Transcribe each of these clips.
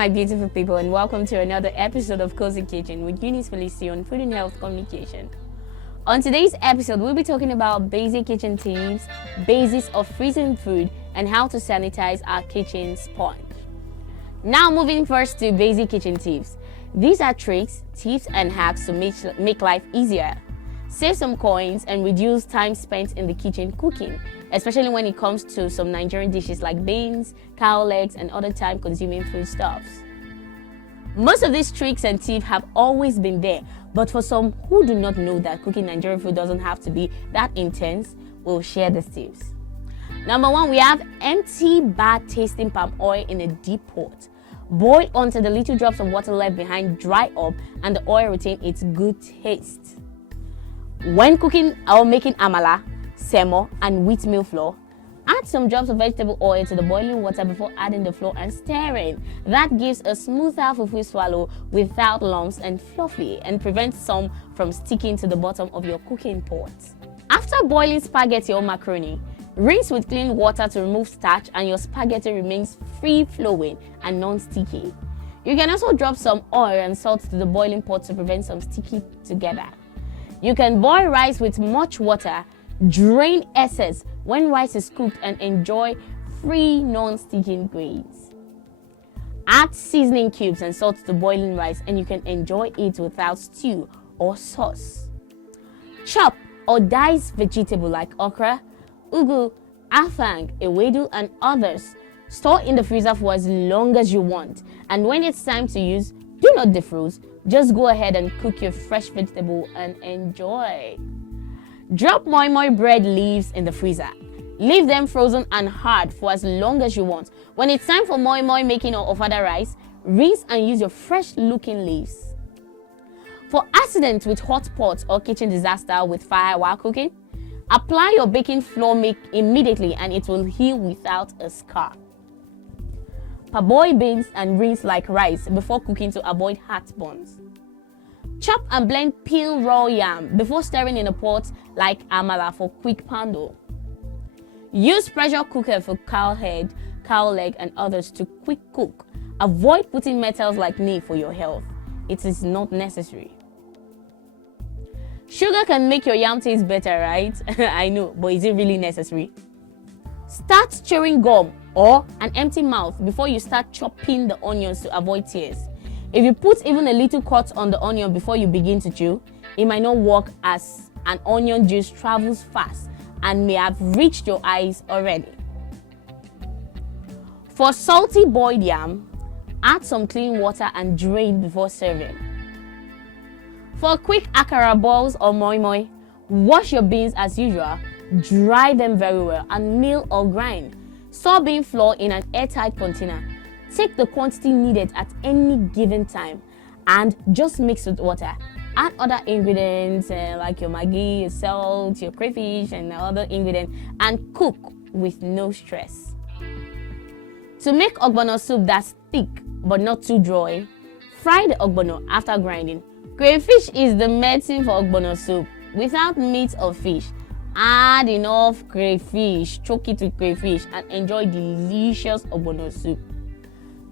my beautiful people, and welcome to another episode of Kozy Kitchen with Eunice Felicity on food and health communication. On today's episode, we'll be talking about basic kitchen tips, basics of freezing food, and how to sanitize our kitchen sponge. Now moving first to basic kitchen tips. These are tricks, tips, and hacks to make life easier, save some coins, and reduce time spent in the kitchen cooking, especially when it comes to some Nigerian dishes like beans, cow legs, and other time-consuming foodstuffs. Most of these tricks and tips have always been there, but for some who do not know that cooking Nigerian food doesn't have to be that intense, we'll share these tips. Number one, we have empty bad-tasting palm oil in a deep pot. Boil until the little drops of water left behind dry up and the oil retain its good taste. When cooking or making amala, semo, and wheatmeal flour, add some drops of vegetable oil to the boiling water before adding the flour and stirring. That gives a smoother fufu swallow without lumps and fluffy, and prevents some from sticking to the bottom of your cooking pot. After boiling spaghetti or macaroni, rinse with clean water to remove starch, and your spaghetti remains free-flowing and non-sticky. You can also drop some oil and salt to the boiling pot to prevent some sticky together. You can boil rice with much water, drain excess when rice is cooked, and enjoy free non-sticking grains. Add seasoning cubes and salt to boiling rice, and you can enjoy it without stew or sauce. Chop or dice vegetable like okra, ugu, afang, ewedu, and others. Store in the freezer for as long as you want, and when it's time to use, do not defrost. Just go ahead and cook your fresh vegetable and enjoy. Drop moi moi bread leaves in the freezer. Leave them frozen and hard for as long as you want. When it's time for moi moi making or ofada rice, rinse and use your fresh looking leaves. For accidents with hot pots or kitchen disaster with fire while cooking, apply your baking flour immediately and it will heal without a scar. Parboil beans and rinse like rice before cooking to avoid heartburns. Chop and blend peel raw yam before stirring in a pot like amala for quick pando. Use pressure cooker for cow head, cow leg, and others to quick cook. Avoid putting metals like knee for your health. It is not necessary. Sugar can make your yam taste better, right? I know, but is it really necessary? Start chewing gum or an empty mouth before you start chopping the onions to avoid tears. If you put even a little cut on the onion before you begin to chew, it might not work, as an onion juice travels fast and may have reached your eyes already. For salty boiled yam, add some clean water and drain before serving. For quick akara balls or moi moi, wash your beans as usual, dry them very well, and mill or grind. Store bean flour in an airtight container. Take the quantity needed at any given time and just mix with water. Add other ingredients like your maggi, your salt, your crayfish, and other ingredients, and cook with no stress. To make ogbono soup that's thick but not too dry, fry the ogbono after grinding. Crayfish is the medicine for ogbono soup. Without meat or fish, add enough crayfish, choke it with crayfish, and enjoy delicious ogbono soup.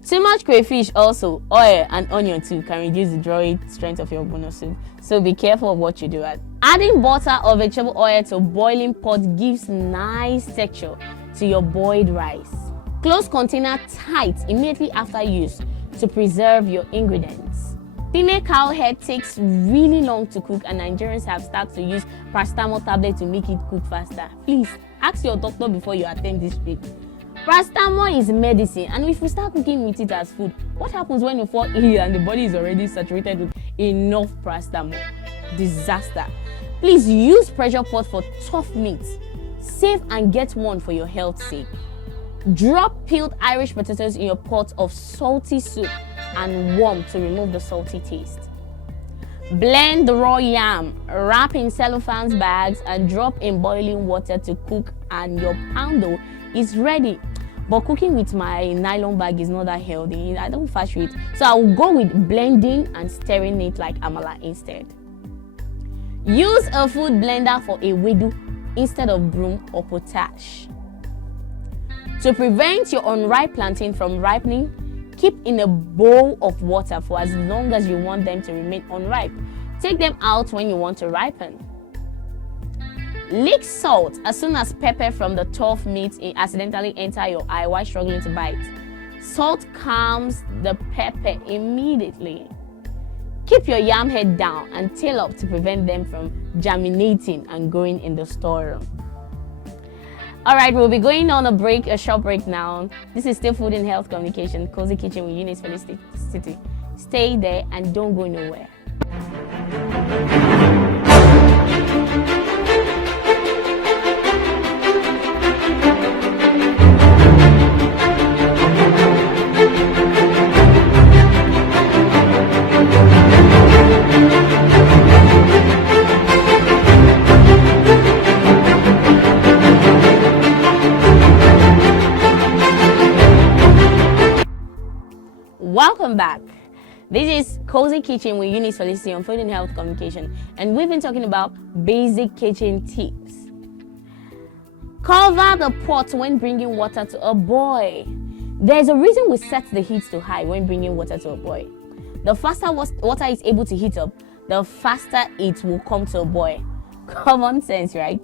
Too much crayfish also, oil and onion too, can reduce the dry strength of your ogbono soup, so be careful of what you do. Adding butter or vegetable oil to a boiling pot gives nice texture to your boiled rice. Close container tight immediately after use to preserve your ingredients. Female cow head takes really long to cook, and Nigerians have started to use paracetamol tablet to make it cook faster. Please ask your doctor before you attempt this trick. Paracetamol is medicine, and if we start cooking with it as food, what happens when you fall ill and the body is already saturated with enough paracetamol? Disaster. Please use pressure pot for tough meats. Save and get one for your health's sake. Drop peeled Irish potatoes in your pot of salty soup and warm to remove the salty taste. Blend the raw yam, wrap in cellophane bags, and drop in boiling water to cook, and your poundo is ready. But cooking with my nylon bag is not that healthy. I don't fast it, so I will go with blending and stirring it like amala instead. Use a food blender for ewedu instead of broom or potash. To prevent your unripe plantain from ripening, Keep in a bowl of water for as long as you want them to remain unripe. Take them out when you want to ripen. Lick salt as soon as pepper from the tough meat accidentally enter your eye while struggling to bite. Salt calms the pepper immediately. Keep your yam head down and tail up to prevent them from germinating and growing in the storeroom. Alright, we'll be going on a short break now. This is still Food and Health Communication, Kozy Kitchen with Eunice Felicity. Stay there and don't go nowhere. Welcome back. This is Kozy Kitchen with Eunice Felicity on Food and Health Communication, and we've been talking about basic kitchen tips. Cover the pot when bringing water to a boil. There's a reason we set the heat to high when bringing water to a boil. The faster water is able to heat up, the faster it will come to a boil. Common sense, right?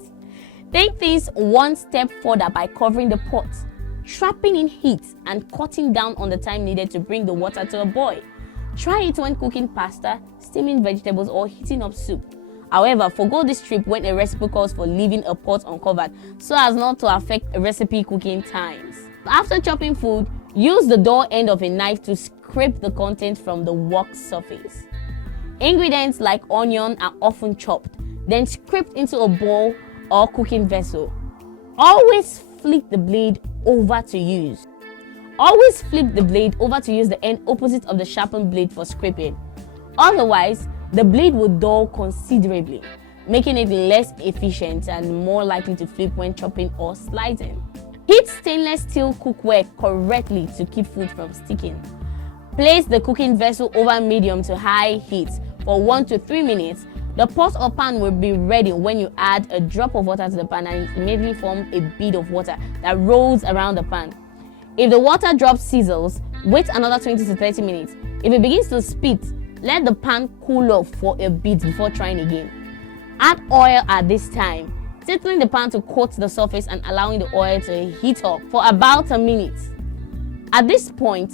Take things one step further by covering the pot, trapping in heat and cutting down on the time needed to bring the water to a boil. Try it when cooking pasta, steaming vegetables, or heating up soup. However, forgo this trip when a recipe calls for leaving a pot uncovered so as not to affect recipe cooking times. After chopping food, use the dull end of a knife to scrape the content from the wok surface. Ingredients like onion are often chopped, then scraped into a bowl or cooking vessel. Always flip the blade over to use. Always flip the blade over to use the end opposite of the sharpened blade for scraping. Otherwise, the blade will dull considerably, making it less efficient and more likely to flip when chopping or slicing. Heat stainless steel cookware correctly to keep food from sticking. Place the cooking vessel over medium to high heat for 1 to 3 minutes. The pot or pan will be ready when you add a drop of water to the pan and it immediately forms a bead of water that rolls around the pan. If the water drop sizzles, wait another 20 to 30 minutes. If it begins to spit, let the pan cool off for a bit before trying again. Add oil at this time, tilting the pan to coat the surface and allowing the oil to heat up for about a minute. At this point,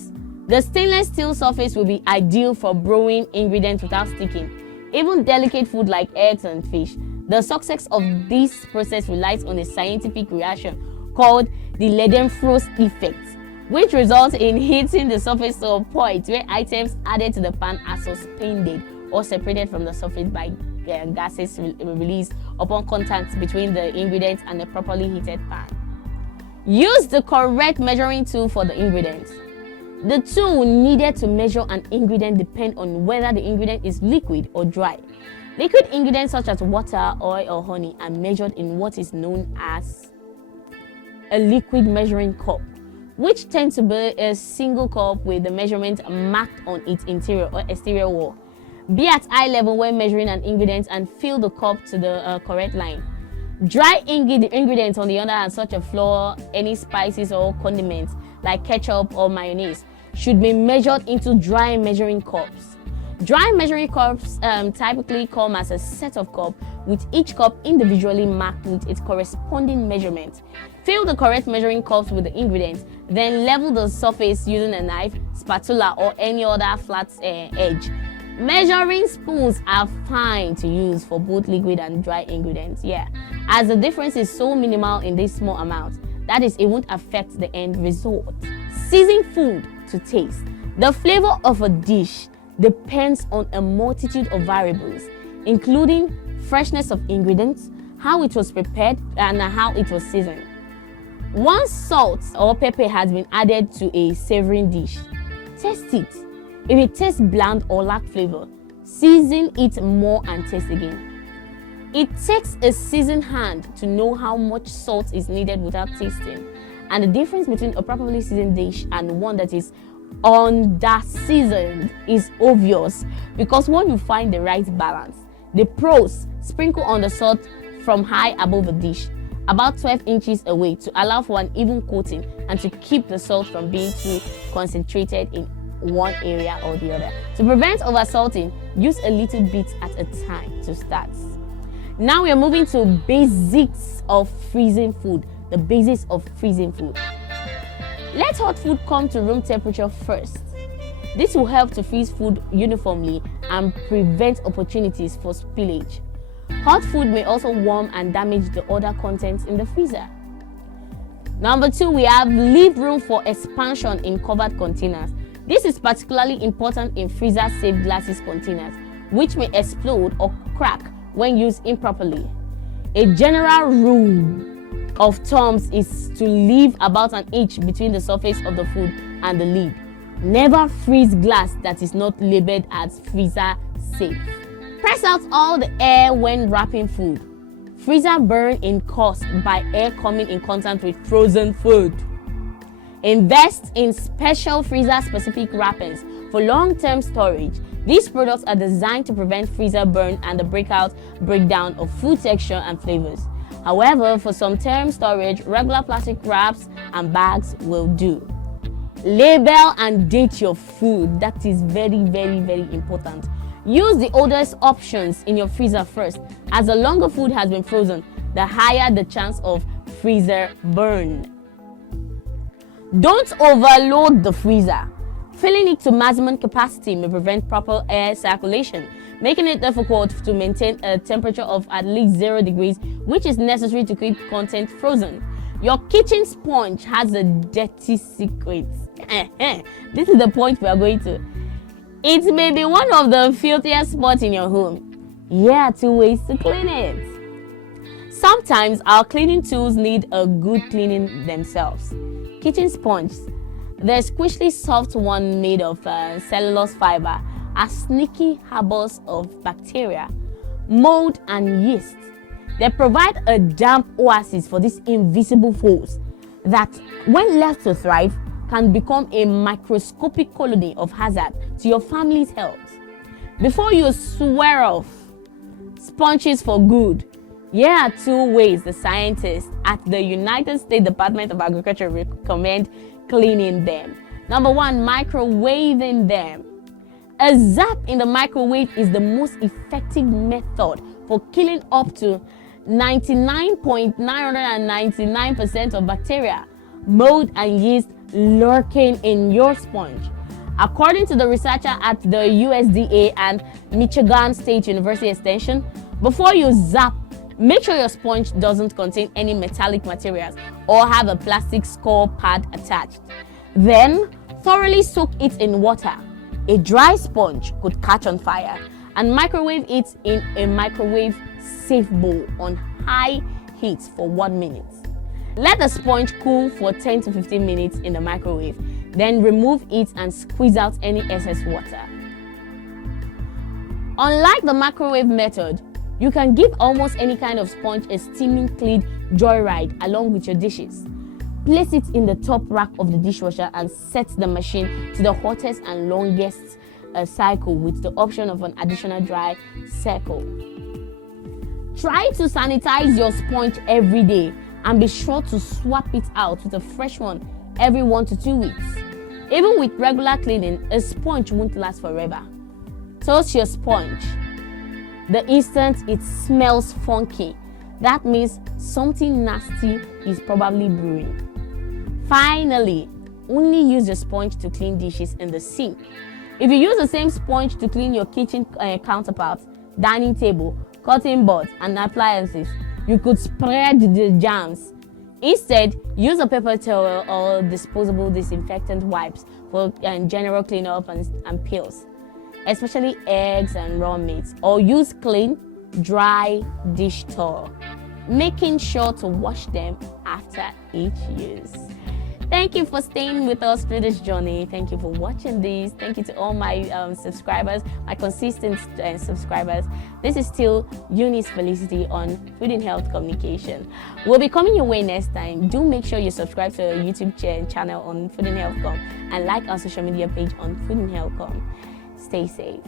the stainless steel surface will be ideal for broiling ingredients without sticking. Even delicate food like eggs and fish. The success of this process relies on a scientific reaction called the Leidenfrost effect, which results in heating the surface to a point where items added to the pan are suspended or separated from the surface by gases released upon contact between the ingredients and a properly heated pan. Use the correct measuring tool for the ingredients. The tool needed to measure an ingredient depends on whether the ingredient is liquid or dry. Liquid ingredients such as water, oil, or honey are measured in what is known as a liquid measuring cup, which tends to be a single cup with the measurement marked on its interior or exterior wall. Be at eye level when measuring an ingredient and fill the cup to the correct line. Dry ingredients, on the other hand, such as flour, any spices or condiments like ketchup or mayonnaise, should be measured into dry measuring cups. Dry measuring cups typically come as a set of cups, with each cup individually marked with its corresponding measurement. Fill the correct measuring cups with the ingredients, then level the surface using a knife, spatula, or any other flat edge. Measuring spoons are fine to use for both liquid and dry ingredients, as the difference is so minimal in this small amount, that is, it won't affect the end result. Season food to taste. The flavor of a dish depends on a multitude of variables, including freshness of ingredients, how it was prepared, and how it was seasoned. Once salt or pepper has been added to a savoring dish, taste it. If it tastes bland or lack flavor, season it more and taste again. It takes a seasoned hand to know how much salt is needed without tasting, and the difference between a properly seasoned dish and one that is under-seasoned is obvious, because when you find the right balance, the pros: sprinkle on the salt from high above the dish, about 12 inches away to allow for an even coating and to keep the salt from being too concentrated in one area or the other. To prevent oversalting, use a little bit at a time to start. Now we are moving to basics of freezing food. The basics of freezing food. Let hot food come to room temperature first. This will help to freeze food uniformly and prevent opportunities for spillage. Hot food may also warm and damage the other contents in the freezer. Number 2, we have leave room for expansion in covered containers. This is particularly important in freezer-safe glasses containers, which may explode or crack when used improperly. A general rule of thumb is to leave about an inch between the surface of the food and the lid. Never freeze glass that is not labeled as freezer safe. Press out all the air when wrapping food. Freezer burn is caused by air coming in contact with frozen food. Invest in special freezer-specific wrappings for long-term storage. These products are designed to prevent freezer burn and the breakdown of food texture and flavors. However, for some term storage, regular plastic wraps and bags will do. Label and date your food. That is very, very, very important. Use the oldest options in your freezer first, as the longer food has been frozen, the higher the chance of freezer burn. Don't overload the freezer. Filling it to maximum capacity may prevent proper air circulation, making it difficult to maintain a temperature of at least 0 degrees, which is necessary to keep content frozen. Your kitchen sponge has a dirty secret. This is the point we are going to. It may be one of the filthiest spots in your home. Here are 2 ways to clean it. Sometimes our cleaning tools need a good cleaning themselves. Kitchen sponges, the squishy soft one made of cellulose fiber, are sneaky harbors of bacteria, mold, and yeast. They provide a damp oasis for these invisible foes that, when left to thrive, can become a microscopic colony of hazard to your family's health. Before you swear off sponges for good, here are 2 ways the scientists at the United States Department of Agriculture recommend cleaning them. Number 1, microwaving them. A zap in the microwave is the most effective method for killing up to 99.999% of bacteria, mold, and yeast lurking in your sponge. According to the researcher at the USDA and Michigan State University Extension, before you zap, make sure your sponge doesn't contain any metallic materials or have a plastic score pad attached. Then, thoroughly soak it in water. A dry sponge could catch on fire, and microwave it in a microwave-safe bowl on high heat for 1 minute. Let the sponge cool for 10 to 15 minutes in the microwave. Then remove it and squeeze out any excess water. Unlike the microwave method, you can give almost any kind of sponge a steaming clean joyride along with your dishes. Place it in the top rack of the dishwasher and set the machine to the hottest and longest cycle with the option of an additional dry cycle. Try to sanitize your sponge every day and be sure to swap it out with a fresh one every 1 to 2 weeks. Even with regular cleaning, a sponge won't last forever. Toast your sponge. The instant it smells funky, that means something nasty is probably brewing. Finally, only use your sponge to clean dishes in the sink. If you use the same sponge to clean your kitchen countertops, dining table, cutting boards, and appliances, you could spread the germs. Instead, use a paper towel or disposable disinfectant wipes for general cleanup and peels, especially eggs and raw meats, or use clean, dry dish towel, making sure to wash them after each use. Thank you for staying with us through this journey. Thank you for watching this. Thank you to all my subscribers, my consistent subscribers. This is still Eunice Felicity on Food and Health Communication. We'll be coming your way next time. Do make sure you subscribe to our YouTube channel on Food and Health Com and like our social media page on Food and Health Com. Stay safe.